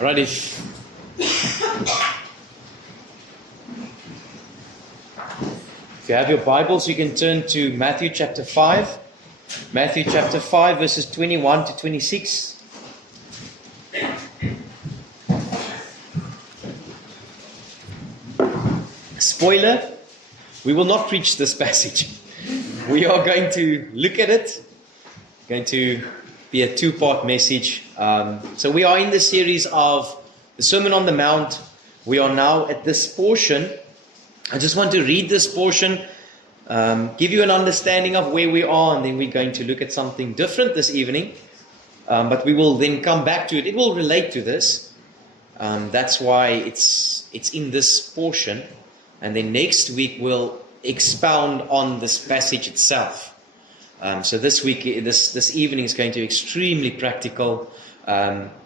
Right, if you have your Bibles, you can turn to Matthew chapter 5. Matthew chapter 5, verses 21 to 26. Spoiler, we will not preach this passage. We are going to look at it. Going to be a two-part message. So we are in the series of the Sermon on the Mount. We are now at this portion. I just want to read this portion, give you an understanding of where we are, and then we're going to look at something different this evening. But we will then come back to it. It will relate to this. That's why it's in this portion. And then next week we'll expound on this passage itself. So this week, this evening is going to be extremely practical.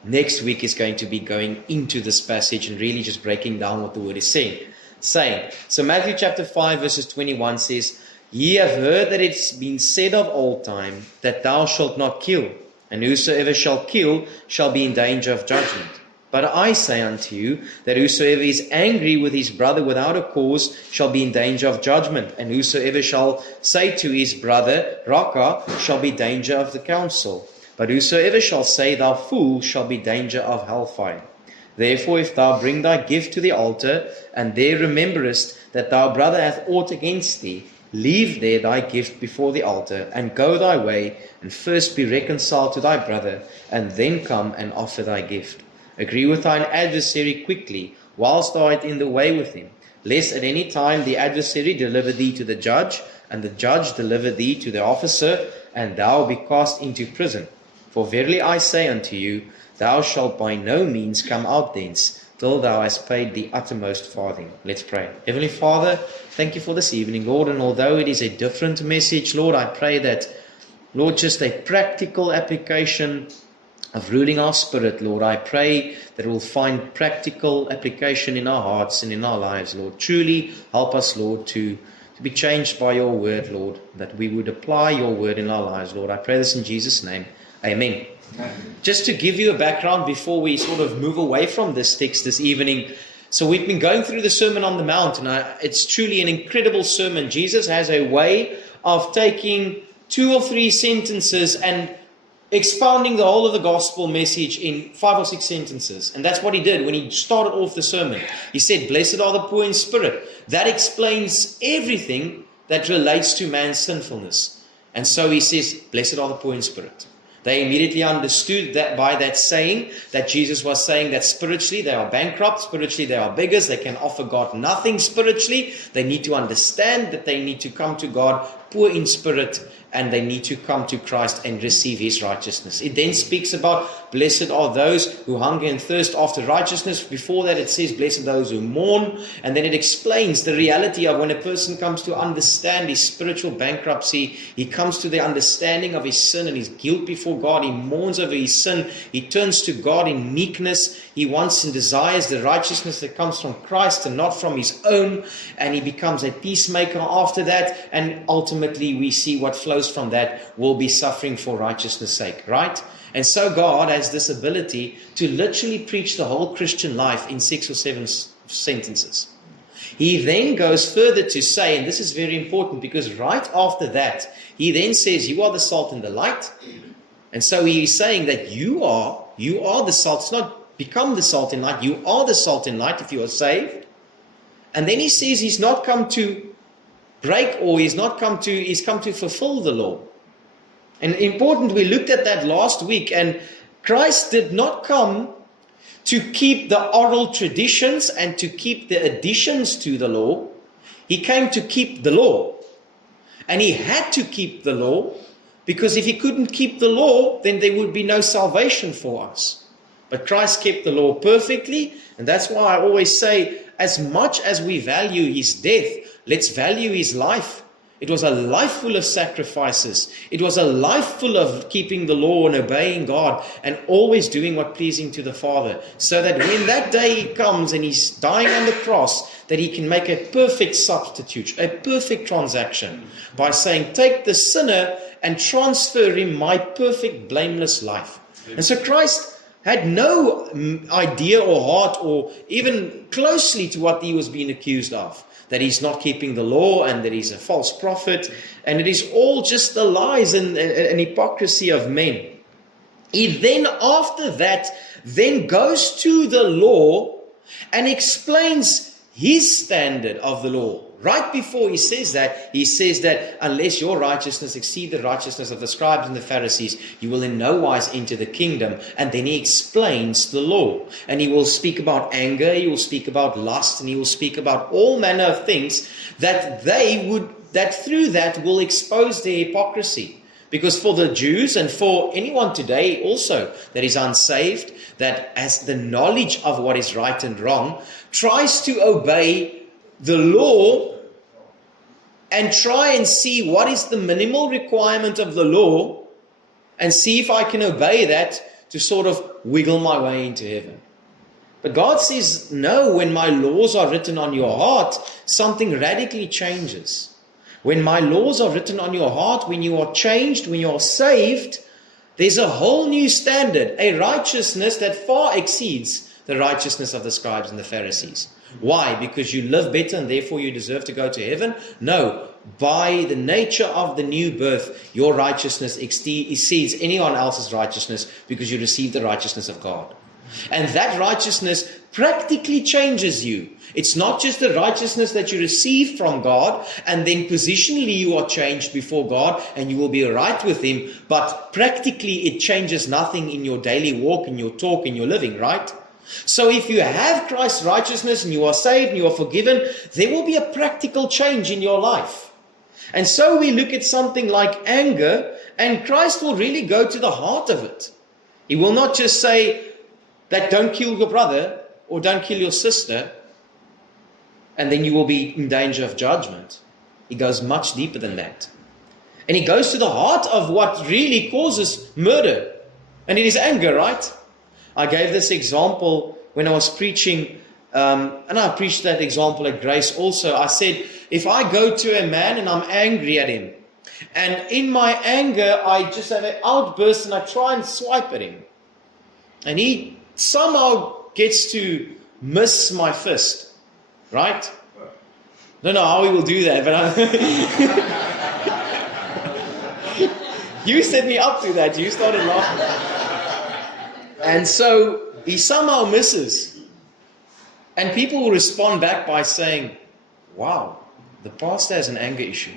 Next week is going to be going into this passage and really just breaking down what the word is saying. So Matthew chapter 5 verses 21 says, "Ye have heard that it's been said of old time, that thou shalt not kill, and whosoever shall kill shall be in danger of judgment. But I say unto you, that whosoever is angry with his brother without a cause shall be in danger of judgment. And whosoever shall say to his brother, Raca, shall be in danger of the council. But whosoever shall say, Thou fool, shall be in danger of hellfire. Therefore, if thou bring thy gift to the altar, and there rememberest that thy brother hath aught against thee, leave there thy gift before the altar, and go thy way, and first be reconciled to thy brother, and then come and offer thy gift. Agree with thine adversary quickly, whilst thou art in the way with him, lest at any time the adversary deliver thee to the judge, and the judge deliver thee to the officer, and thou be cast into prison. For verily I say unto you, thou shalt by no means come out thence, till thou hast paid the uttermost farthing." Let's pray. Heavenly Father, thank you for this evening, Lord, and although it is a different message, Lord, I pray that, Lord, just a practical application of ruling our spirit, Lord. I pray that we'll find practical application in our hearts and in our lives, Lord. Truly help us, Lord, to be changed by your word, Lord, that we would apply your word in our lives, Lord. I pray this in Jesus' name. Amen. Just to give you a background before we sort of move away from this text this evening. So we've been going through the Sermon on the Mount, and it's truly an incredible sermon. Jesus has a way of taking 2 or 3 sentences and expounding the whole of the gospel message in 5 or 6 sentences. And that's what he did when he started off the sermon. He said, "Blessed are the poor in spirit." That explains everything that relates to man's sinfulness. And so he says, "Blessed are the poor in spirit." They immediately understood that by that saying, that Jesus was saying that spiritually they are bankrupt, spiritually they are beggars, they can offer God nothing spiritually. They need to understand that they need to come to God poor in spirit, and they need to come to Christ and receive his righteousness. It then speaks about blessed are those who hunger and thirst after righteousness. Before that it says blessed are those who mourn. And then it explains the reality of when a person comes to understand his spiritual bankruptcy, he comes to the understanding of his sin and his guilt before God. He mourns over his sin. He turns to God in meekness. He wants and desires the righteousness that comes from Christ and not from his own. And he becomes a peacemaker after that. And ultimately we see what flows from that will be suffering for righteousness' sake, right? And so God has this ability to literally preach the whole Christian life in 6 or 7 sentences. He then goes further to say, and this is very important because right after that, he then says, "You are the salt and the light." And so he is saying that you are the salt. It's not become the salt and light. You are the salt and light if you are saved. And then he says he's not come to break, or he's come to fulfill the law. And important, we looked at that last week, and Christ did not come to keep the oral traditions and to keep the additions to the law. He came to keep the law. And he had to keep the law, because if he couldn't keep the law, then there would be no salvation for us. But Christ kept the law perfectly, and that's why I always say, as much as we value his death, let's value his life. It was a life full of sacrifices. It was a life full of keeping the law and obeying God and always doing what pleasing to the Father. So that when that day comes and he's dying on the cross, that he can make a perfect substitute, a perfect transaction by saying, take the sinner and transfer him my perfect blameless life. And so Christ had no idea or heart or even closely to what he was being accused of. That he's not keeping the law and that he's a false prophet. And it is all just the lies and hypocrisy of men. He then, after that, then goes to the law and explains his standard of the law. Right before he says that unless your righteousness exceed the righteousness of the scribes and the Pharisees, you will in no wise enter the kingdom. And then he explains the law. And he will speak about anger, he will speak about lust, and he will speak about all manner of things that through that will expose their hypocrisy. Because for the Jews and for anyone today also that is unsaved, that has the knowledge of what is right and wrong, tries to obey the law and try and see what is the minimal requirement of the law and see if I can obey that to sort of wiggle my way into heaven. But God says, no, when my laws are written on your heart, something radically changes. When my laws are written on your heart, when you are changed, when you are saved, there's a whole new standard, a righteousness that far exceeds the righteousness of the scribes and the Pharisees. Why? Because you live better and therefore you deserve to go to heaven? No. By the nature of the new birth, your righteousness exceeds anyone else's righteousness because you receive the righteousness of God. And that righteousness practically changes you. It's not just the righteousness that you receive from God and then positionally you are changed before God and you will be right with Him, but practically it changes nothing in your daily walk, in your talk, in your living, right? So if you have Christ's righteousness and you are saved and you are forgiven, there will be a practical change in your life. And so we look at something like anger, and Christ will really go to the heart of it. He will not just say that don't kill your brother or don't kill your sister, and then you will be in danger of judgment. He goes much deeper than that. And he goes to the heart of what really causes murder. And it is anger, right? I gave this example when I was preaching, and I preached that example at Grace also. I said, if I go to a man and I'm angry at him, and in my anger I just have an outburst and I try and swipe at him, and he somehow gets to miss my fist, right? I don't know how he will do that, but you set me up to that. You started laughing. And so he somehow misses. And people will respond back by saying, wow, the pastor has an anger issue.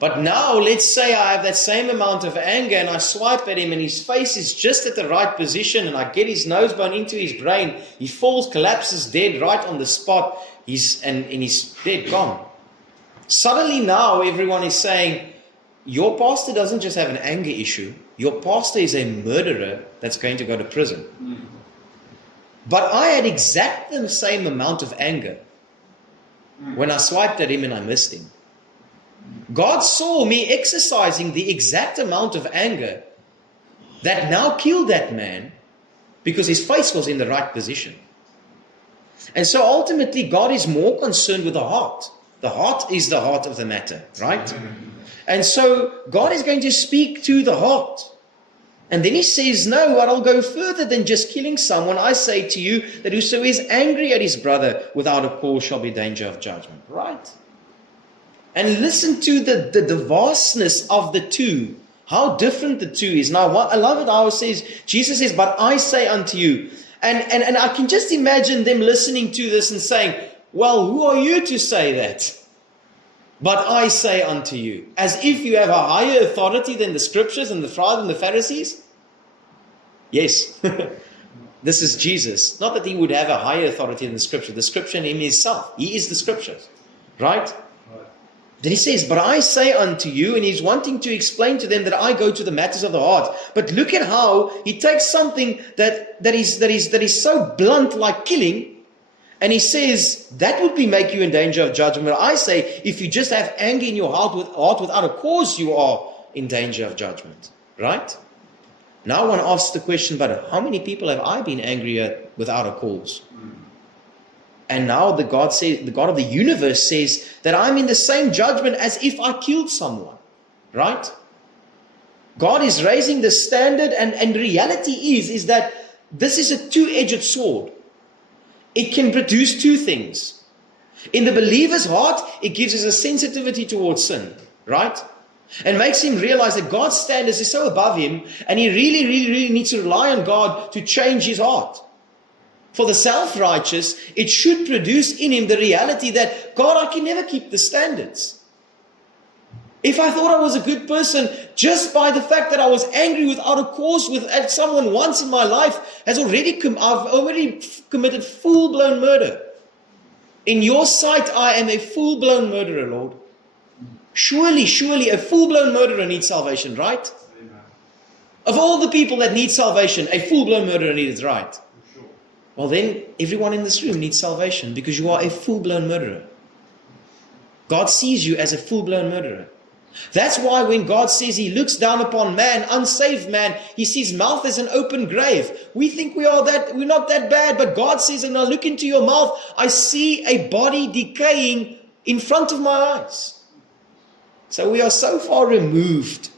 But now let's say I have that same amount of anger and I swipe at him and his face is just at the right position and I get his nose bone into his brain. He falls, collapses dead right on the spot. He's dead, gone. Suddenly now everyone is saying, your pastor doesn't just have an anger issue. Your pastor is a murderer that's going to go to prison. But I had exactly the same amount of anger when I swiped at him and I missed him. God saw me exercising the exact amount of anger that now killed that man because his face was in the right position. And so ultimately God is more concerned with the heart. The heart is the heart of the matter, right? And so God is going to speak to the heart. And then he says, no, I'll go further than just killing someone. I say to you that whoso is angry at his brother without a cause shall be in danger of judgment. Right? And listen to the vastness of the two. How different the two is. Now, I love it how it says, Jesus says, but I say unto you. And I can just imagine them listening to this and saying, well, who are you to say that? But I say unto you, as if you have a higher authority than the scriptures and the Father and the Pharisees? Yes, this is Jesus. Not that he would have a higher authority than the scripture. The scripture in him himself. He is the scriptures. Right? Then he says, but I say unto you, and he's wanting to explain to them that I go to the matters of the heart. But look at how he takes something that is so blunt like killing, and he says, that would make you in danger of judgment. But I say, if you just have anger in your heart without a cause, you are in danger of judgment. Right? Now one asks the question, but how many people have I been angry at without a cause? And now the God of the universe says that I'm in the same judgment as if I killed someone. Right? God is raising the standard, and reality is that this is a two-edged sword. It can produce two things. In the believer's heart, it gives us a sensitivity towards sin, right? And makes him realize that God's standards is so above him, and he really, really, really needs to rely on God to change his heart. For the self-righteous, it should produce in him the reality that, God, I can never keep the standards. If I thought I was a good person, just by the fact that I was angry without a cause at someone once in my life, I've already committed full-blown murder. In your sight, I am a full-blown murderer, Lord. Surely a full-blown murderer needs salvation, right? Amen. Of all the people that need salvation, a full-blown murderer needs it, right? Sure. Well then, everyone in this room needs salvation because you are a full-blown murderer. God sees you as a full-blown murderer. That's why when God says He looks down upon man, unsaved man, He sees mouth as an open grave. We think we're not that bad, but God says, and I look into your mouth, I see a body decaying in front of my eyes. So we are so far removed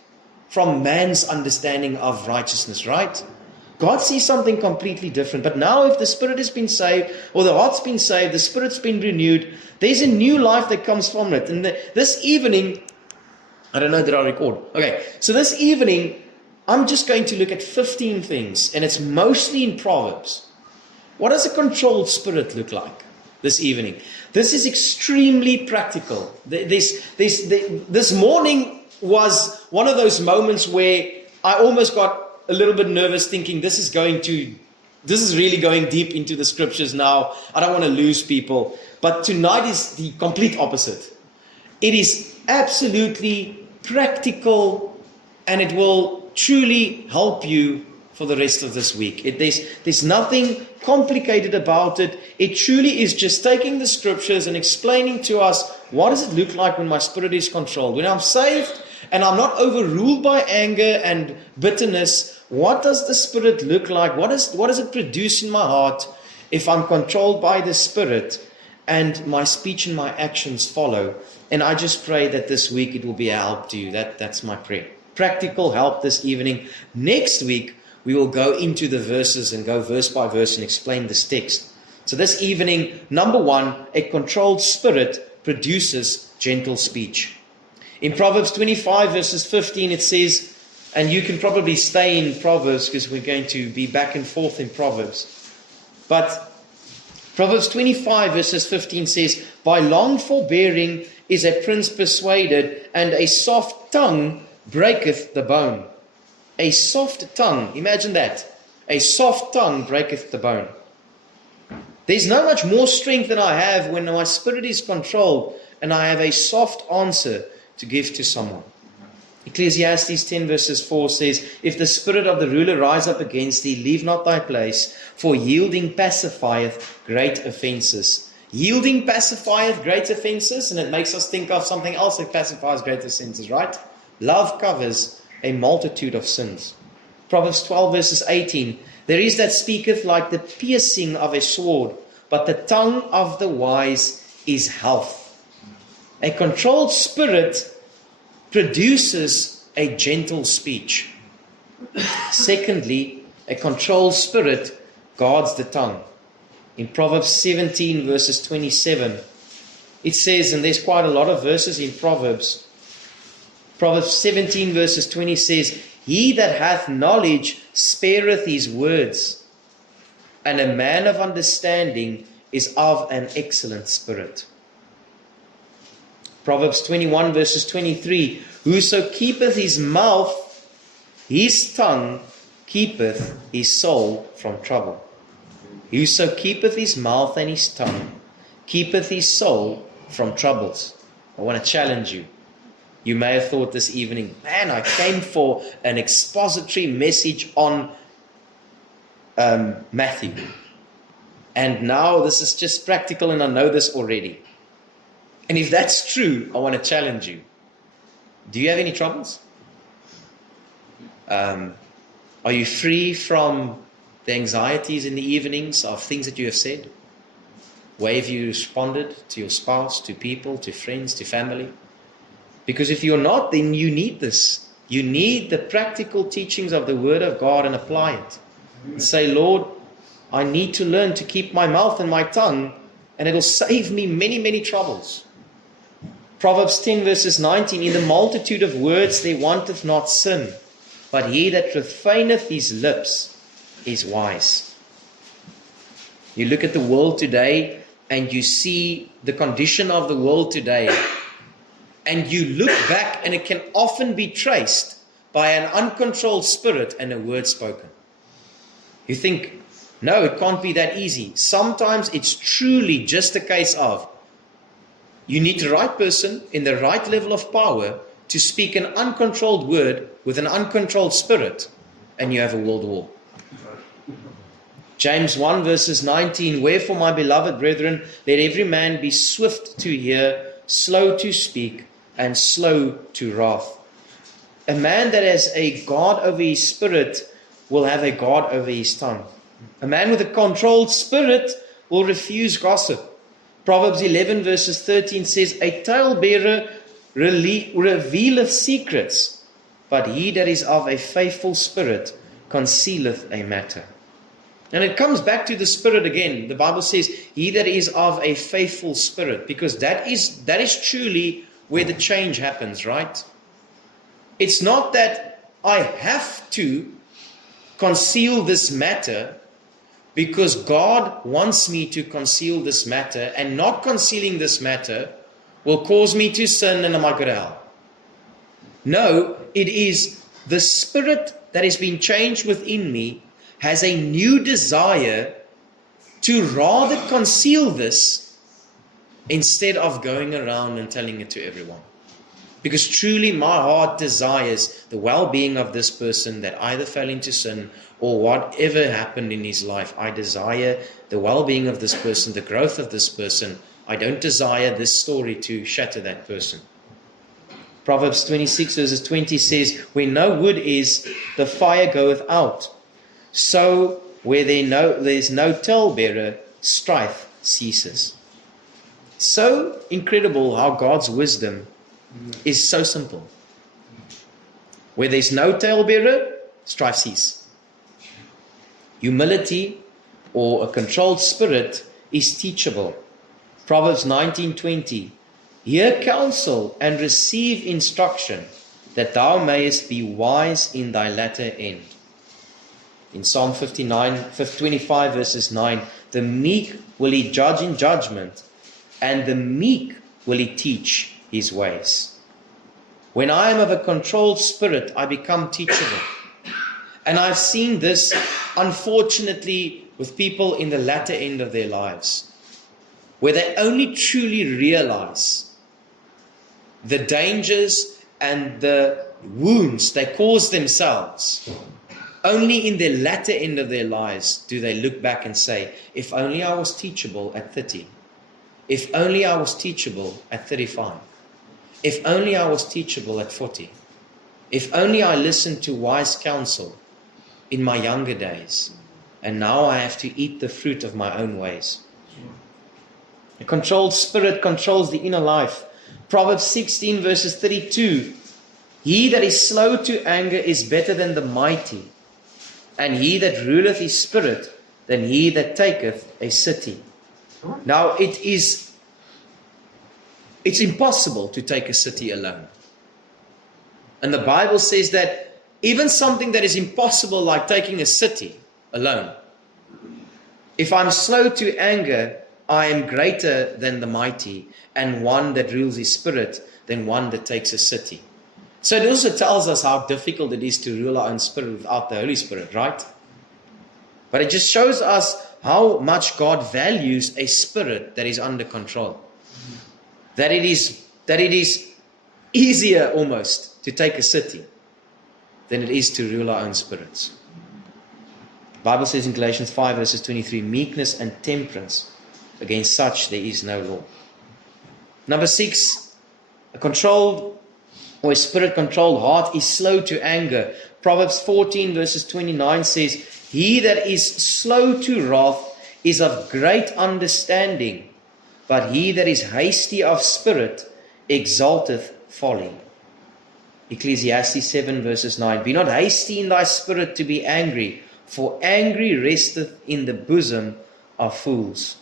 from man's understanding of righteousness, right? God sees something completely different. But now if the spirit has been saved, or the heart's been saved, the spirit's been renewed, there's a new life that comes from it. And this evening, I don't know, did I record? Okay, so this evening, I'm just going to look at 15 things, and it's mostly in Proverbs. What does a controlled spirit look like this evening? This is extremely practical. This morning was one of those moments where I almost got a little bit nervous thinking this is really going deep into the scriptures now. I don't want to lose people. But tonight is the complete opposite. It is absolutely practical, and it will truly help you for the rest of this week. There's nothing complicated about it. It truly is just taking the scriptures and explaining to us, what does it look like when my spirit is controlled? When I'm saved and I'm not overruled by anger and bitterness, what does the spirit look like? What does it produce in my heart if I'm controlled by the spirit and my speech and my actions follow? And I just pray that this week it will be a help to you. That's my prayer. Practical help this evening. Next week, we will go into the verses and go verse by verse and explain this text. So this evening, number one, a controlled spirit produces gentle speech. In Proverbs 25 verses 15, it says, and you can probably stay in Proverbs because we're going to be back and forth in Proverbs. But Proverbs 25 verses 15 says, by long forbearing is a prince persuaded, and a soft tongue breaketh the bone. A soft tongue, imagine that. A soft tongue breaketh the bone. There's no much more strength than I have when my spirit is controlled and I have a soft answer to give to someone. Ecclesiastes 10 verses 4 says, if the spirit of the ruler rise up against thee, leave not thy place, for yielding pacifieth great offenses. Yielding pacifieth great offenses, and it makes us think of something else that pacifies great offenses, right? Love covers a multitude of sins. Proverbs 12 verses 18, there is that speaketh like the piercing of a sword, but the tongue of the wise is health. A controlled spirit produces a gentle speech. Secondly, a controlled spirit guards the tongue. In Proverbs 17 verses 27, it says, and there's quite a lot of verses in Proverbs. Proverbs 17 verses 20 says, he that hath knowledge spareth his words, and a man of understanding is of an excellent spirit. Proverbs 21 verses 23, whoso keepeth his mouth, his tongue keepeth his soul from trouble. Whoso keepeth his mouth and his tongue keepeth his soul from troubles. I want to challenge you. You may have thought this evening, man, I came for an expository message on Matthew. And now this is just practical and I know this already. And if that's true, I want to challenge you. Do you have any troubles? Are you free from the anxieties in the evenings of things that you have said? Way have you responded to your spouse, to people, to friends, to family? Because if you're not, then you need this. You need the practical teachings of the Word of God and apply it. And say, Lord, I need to learn to keep my mouth and my tongue, and it'll save me many, many troubles. Proverbs 10 verses 19, in the multitude of words there wanteth not sin, but he that refraineth his lips is wise. You look at the world today and you see the condition of the world today, and you look back and it can often be traced by an uncontrolled spirit and a word spoken. You think, no, it can't be that easy. Sometimes it's truly just a case of you need the right person in the right level of power to speak an uncontrolled word with an uncontrolled spirit, and you have a world war. James 1 verses 19, wherefore, my beloved brethren, let every man be swift to hear, slow to speak, and slow to wrath. A man that has a guard over his spirit will have a guard over his tongue. A man with a controlled spirit will refuse gossip. Proverbs 11 verses 13 says, a talebearer revealeth secrets, but he that is of a faithful spirit concealeth a matter. And it comes back to the spirit again. The Bible says, he that is of a faithful spirit, because that is truly where the change happens, right? It's not that I have to conceal this matter because God wants me to conceal this matter, and not concealing this matter will cause me to sin and I might go to hell. No, it is the spirit that has been changed within me has a new desire to rather conceal this instead of going around and telling it to everyone. Because truly my heart desires the well-being of this person that either fell into sin or whatever happened in his life. I desire the well-being of this person, the growth of this person. I don't desire this story to shatter that person. Proverbs 26 verses 20 says, where no wood is, the fire goeth out. So where there's no talebearer, strife ceases. So incredible how God's wisdom is so simple. Where there's no talebearer, strife ceases. Humility or a controlled spirit is teachable. Proverbs 19:20, hear counsel and receive instruction, that thou mayest be wise in thy latter end. In Psalm 25 verses 9, the meek will he judge in judgment, and the meek will he teach his ways. When I am of a controlled spirit, I become teachable. And I've seen this, unfortunately, with people in the latter end of their lives, where they only truly realize the dangers and the wounds they cause themselves. Only in the latter end of their lives do they look back and say, if only I was teachable at 30. If only I was teachable at 35. If only I was teachable at 40. If only I listened to wise counsel in my younger days. And now I have to eat the fruit of my own ways. A controlled spirit controls the inner life. Proverbs 16 verses 32. He that is slow to anger is better than the mighty, and he that ruleth his spirit than he that taketh a city. Now it's impossible to take a city alone. And the Bible says that even something that is impossible, like taking a city alone, if I'm slow to anger, I am greater than the mighty, and one that rules his spirit than one that takes a city. So it also tells us how difficult it is to rule our own spirit without the Holy Spirit, right? But it just shows us how much God values a spirit that is under control. That it is easier almost to take a city than it is to rule our own spirits. The Bible says in Galatians 5 verses 23, meekness and temperance, against such there is no law. Number 6, a controlled or a spirit-controlled heart is slow to anger. Proverbs 14 verses 29 says, he that is slow to wrath is of great understanding, but he that is hasty of spirit exalteth folly. Ecclesiastes 7 verses 9. Be not hasty in thy spirit to be angry, for angry resteth in the bosom of fools.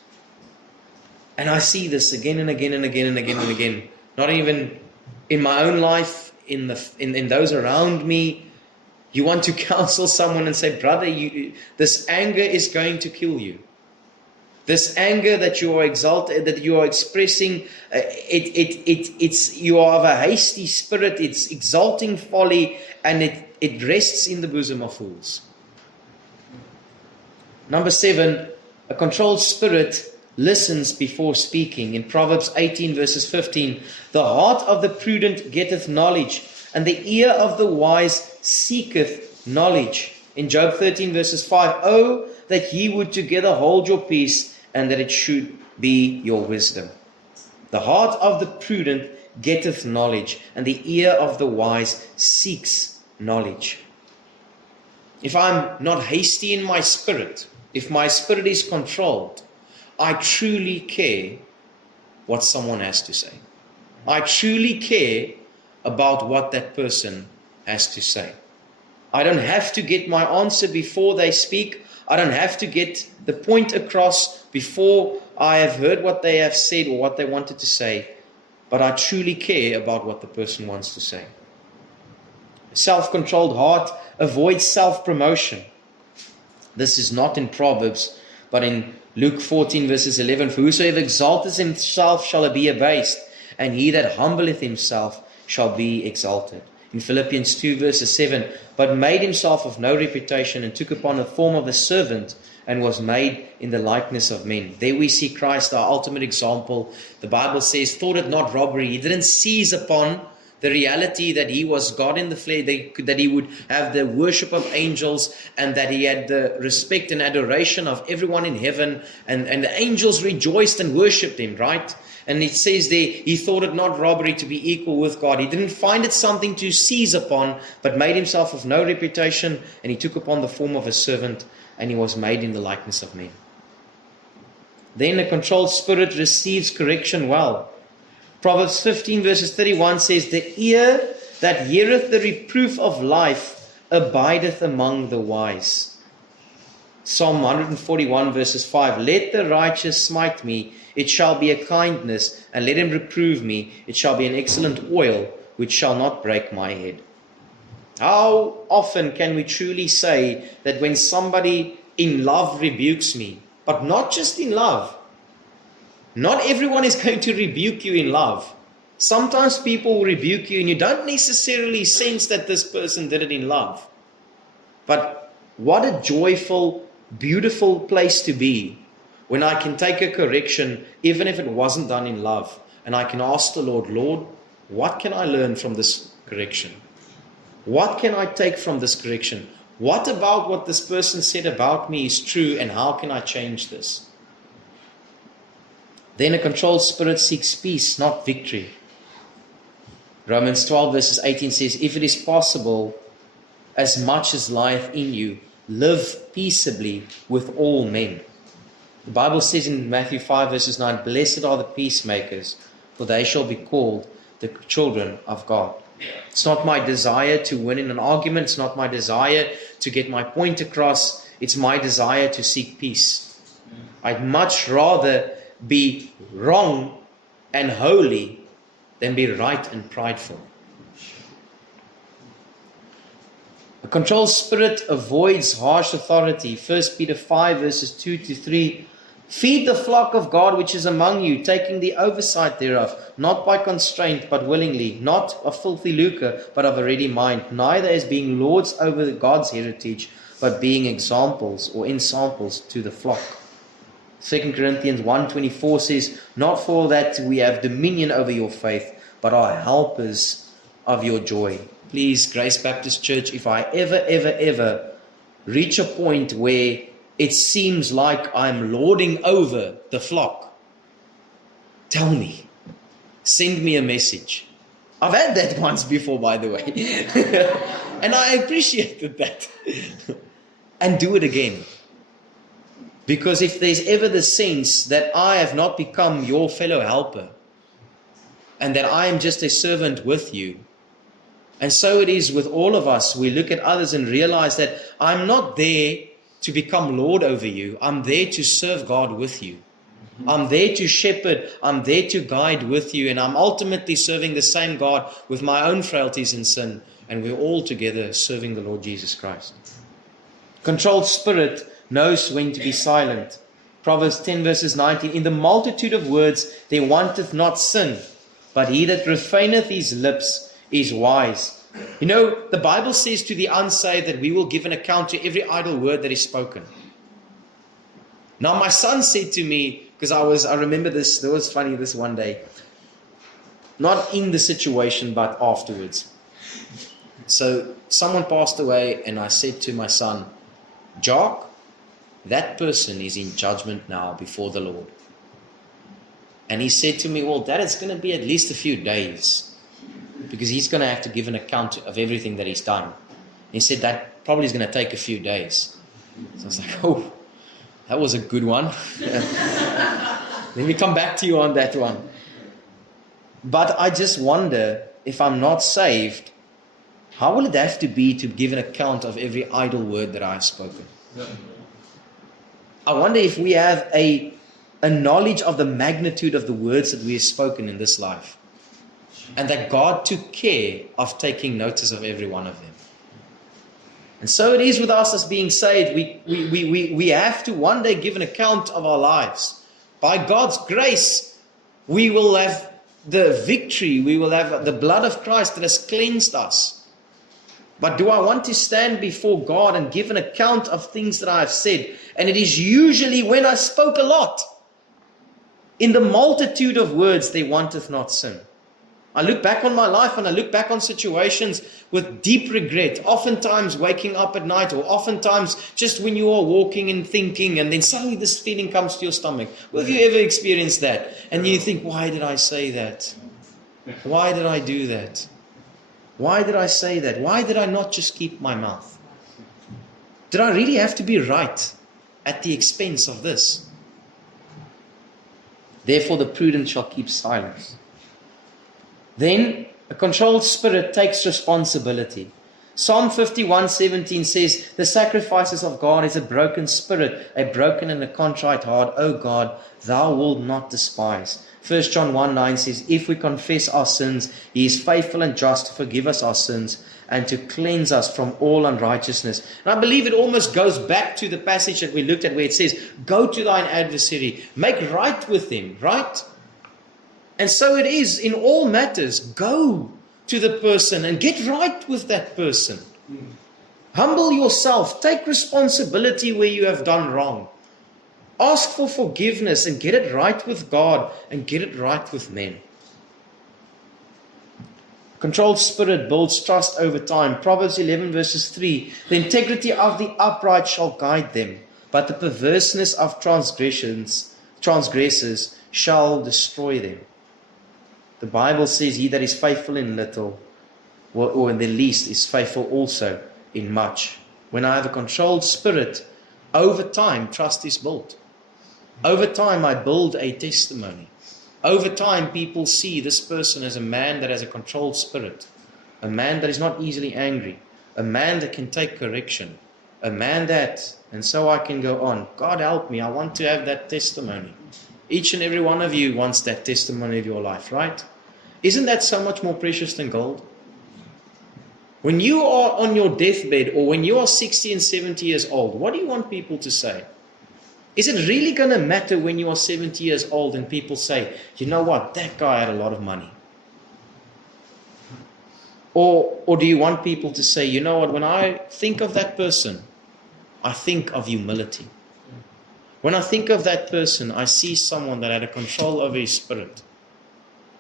And I see this again and again and again and again and again. Not even in my own life, in those around me. You want to counsel someone and say, brother, this anger is going to kill you. This anger that you are exalted, that you are expressing, you are of a hasty spirit, it's exalting folly, and it rests in the bosom of fools. Number 7, a controlled spirit listens before speaking. In Proverbs 18 verses 15, the heart of the prudent getteth knowledge, and the ear of the wise seeketh knowledge. In Job 13 verses 5, oh, that ye would together hold your peace, and that it should be your wisdom. The heart of the prudent getteth knowledge, and the ear of the wise seeks knowledge. If I'm not hasty in my spirit, if my spirit is controlled, I truly care what someone has to say. I truly care about what that person has to say. I don't have to get my answer before they speak. I don't have to get the point across before I have heard what they have said or what they wanted to say. But I truly care about what the person wants to say. A self-controlled heart avoids self-promotion. This is not in Proverbs, but in Luke 14 verses 11. For whosoever exalteth himself shall be abased, and he that humbleth himself shall be exalted. In Philippians 2 verses 7, but made himself of no reputation, and took upon the form of a servant, and was made in the likeness of men. There we see Christ, our ultimate example. The Bible says, thought it not robbery. He didn't seize upon the reality that he was God in the flesh, that he would have the worship of angels, and that he had the respect and adoration of everyone in heaven, and the angels rejoiced and worshipped him, right? And it says there, he thought it not robbery to be equal with God. He didn't find it something to seize upon, but made himself of no reputation, and he took upon the form of a servant, and he was made in the likeness of men. Then a controlled spirit receives correction well. Proverbs 15 verses 31 says, the ear that heareth the reproof of life abideth among the wise. Psalm 141 verses 5, let the righteous smite me, it shall be a kindness, and let him reprove me, it shall be an excellent oil, which shall not break my head. How often can we truly say that when somebody in love rebukes me, but not just in love? Not everyone is going to rebuke you in love. Sometimes people will rebuke you and you don't necessarily sense that this person did it in love. But what a joyful, beautiful place to be when I can take a correction, even if it wasn't done in love, and I can ask the Lord, Lord, what can I learn from this correction? What can I take from this correction? What about what this person said about me is true, and how can I change this? Then a controlled spirit seeks peace, not victory. Romans 12 verses 18 says, if it is possible, as much as lieth in you, live peaceably with all men. The Bible says in Matthew 5 verses 9, blessed are the peacemakers, for they shall be called the children of God. It's not my desire to win in an argument. It's not my desire to get my point across. It's my desire to seek peace. I'd much rather be wrong and holy than be right and prideful. A controlled spirit avoids harsh authority. 1 Peter 5 verses 2 to 3. Feed the flock of God which is among you, taking the oversight thereof, not by constraint, but willingly, not of filthy lucre, but of a ready mind, neither as being lords over God's heritage, but being examples or ensamples to the flock. 2 Corinthians 1:24 says, not for that we have dominion over your faith, but are helpers of your joy. Please, Grace Baptist Church, if I ever reach a point where it seems like I'm lording over the flock, tell me. Send me a message. I've had that once before, by the way. And I appreciated that. And do it again. Because if there's ever the sense that I have not become your fellow helper, and that I am just a servant with you, And so it is with all of us. We look at others and realize that I'm not there to become Lord over you. I'm there to serve God with you. I'm there to shepherd. I'm there to guide with you. And I'm ultimately serving the same God with my own frailties and sin. And we're all together serving the Lord Jesus Christ. Controlled spirit knows when to be silent. Proverbs 10 verses 19. In the multitude of words there wanteth not sin, but he that refraineth his lips is wise. You know, the Bible says to the unsaved that we will give an account to every idle word that is spoken. Now my son said to me, because I remember this, it was funny this one day, not in the situation but afterwards. So someone passed away and I said to my son, Jock, that person is in judgment now before the Lord. And he said to me, well, Dad, it's going to be at least a few days because he's going to have to give an account of everything that he's done. He said that probably is going to take a few days. So I was like, oh, that was a good one. Let me come back to you on that one. But I just wonder, if I'm not saved, how will it have to be to give an account of every idle word that I have spoken? I wonder if we have a knowledge of the magnitude of the words that we have spoken in this life. And that God took care of taking notice of every one of them. And so it is with us as being saved. We have to one day give an account of our lives. By God's grace, we will have the victory. We will have the blood of Christ that has cleansed us. But do I want to stand before God and give an account of things that I have said? And it is usually when I spoke a lot. In the multitude of words, there wanteth not sin. I look back on my life and I look back on situations with deep regret. Oftentimes waking up at night, or oftentimes just when you are walking and thinking, and then suddenly this feeling comes to your stomach. Well, have you ever experienced that? And you think, why did I say that? Why did I do that? Why did I say that? Why did I not just keep my mouth? Did I really have to be right at the expense of this? Therefore the prudent shall keep silence. Then a controlled spirit takes responsibility. Psalm 51:17 says, the sacrifices of God is a broken spirit, a broken and a contrite heart. O God, thou wilt not despise. 1 John 1:9 says, if we confess our sins, he is faithful and just to forgive us our sins and to cleanse us from all unrighteousness. And I believe it almost goes back to the passage that we looked at where it says, go to thine adversary, make right with him, right? And so it is in all matters. Go to the person and get right with that person. Humble yourself. Take responsibility where you have done wrong. Ask for forgiveness and get it right with God and get it right with men. Controlled spirit builds trust over time. Proverbs 11 verses 3. The integrity of the upright shall guide them, but the perverseness of transgressors shall destroy them. The Bible says, he that is faithful in little, or in the least, is faithful also in much. When I have a controlled spirit, over time, trust is built. Over time, I build a testimony. Over time, people see this person as a man that has a controlled spirit, a man that is not easily angry, a man that can take correction, a man that, and so I can go on. God help me, I want to have that testimony. Each and every one of you wants that testimony of your life, right? Isn't that so much more precious than gold? When you are on your deathbed, or when you are 60 and 70 years old, what do you want people to say? Is it really going to matter when you are 70 years old and people say, you know what, that guy had a lot of money? Or do you want people to say, you know what, when I think of that person, I think of humility. When I think of that person, I see someone that had a control over his spirit.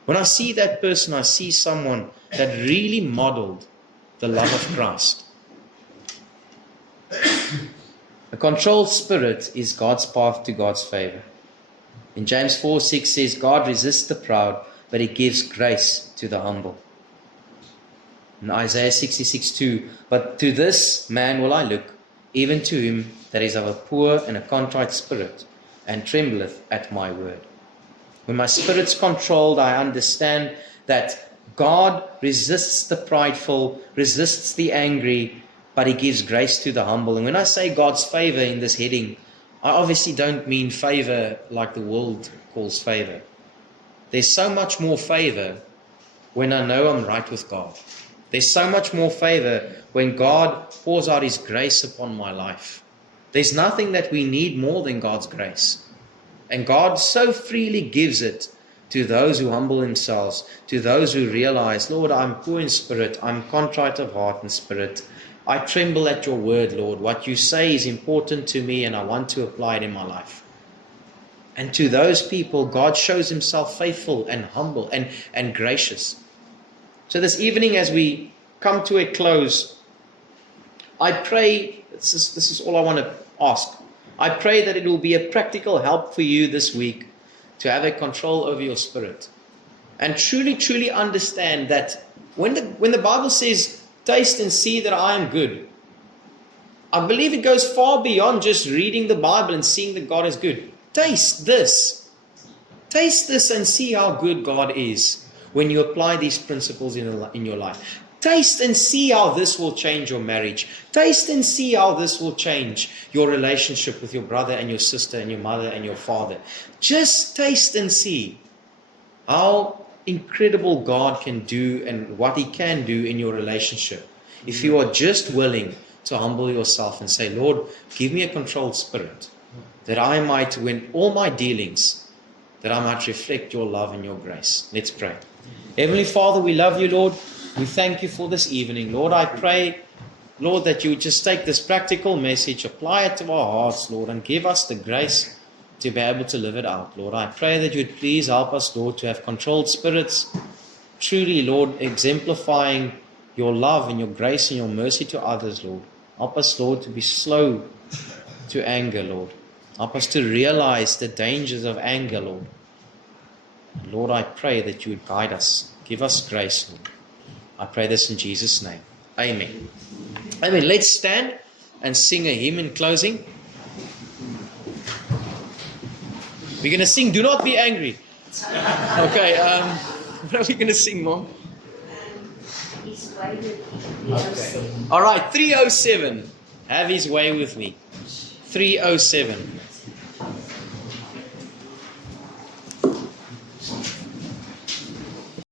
When I see that person, I see someone that really modeled the love of Christ. A controlled spirit is God's path to God's favor. In James 4:6 says, God resists the proud, but he gives grace to the humble. In Isaiah 66:2, but to this man will I look, even to him that is of a poor and a contrite spirit, and trembleth at my word. When my spirit's controlled, I understand that God resists the prideful, resists the angry, but He gives grace to the humble. And when I say God's favor in this heading, I obviously don't mean favor like the world calls favor. There's so much more favor when I know I'm right with God. There's so much more favor when God pours out His grace upon my life. There's nothing that we need more than God's grace. And God so freely gives it to those who humble themselves, to those who realize, Lord, I'm poor in spirit, I'm contrite of heart and spirit. I tremble at your word, Lord. What you say is important to me and I want to apply it in my life. And to those people, God shows Himself faithful and humble and gracious. So this evening, as we come to a close, I pray, this is all I want to ask. I pray that it will be a practical help for you this week to have a control over your spirit. And truly, truly understand that when the Bible says, taste and see that I am good, I believe it goes far beyond just reading the Bible and seeing that God is good. Taste this. Taste this and see how good God is when you apply these principles in your life. Taste and see how this will change your marriage. Taste and see how this will change your relationship with your brother and your sister and your mother and your father. Just taste and see how incredible God can do and what He can do in your relationship. If you are just willing to humble yourself and say, Lord, give me a controlled spirit, that I might, win all my dealings, that I might reflect your love and your grace. Let's pray. Heavenly Father, we love you, Lord. We thank you for this evening. Lord, I pray, Lord, that you would just take this practical message, apply it to our hearts, Lord, and give us the grace to be able to live it out. Lord, I pray that you would please help us, Lord, to have controlled spirits, truly, Lord, exemplifying your love and your grace and your mercy to others, Lord. Help us, Lord, to be slow to anger, Lord. Help us to realize the dangers of anger, Lord. And Lord, I pray that you would guide us. Give us grace, Lord. I pray this in Jesus' name. Amen. Amen. Let's stand and sing a hymn in closing. We're going to sing Do Not Be Angry. Okay, what are we going to sing, Mom? His way with me. Okay. All right, 307. Have His way with me. 307.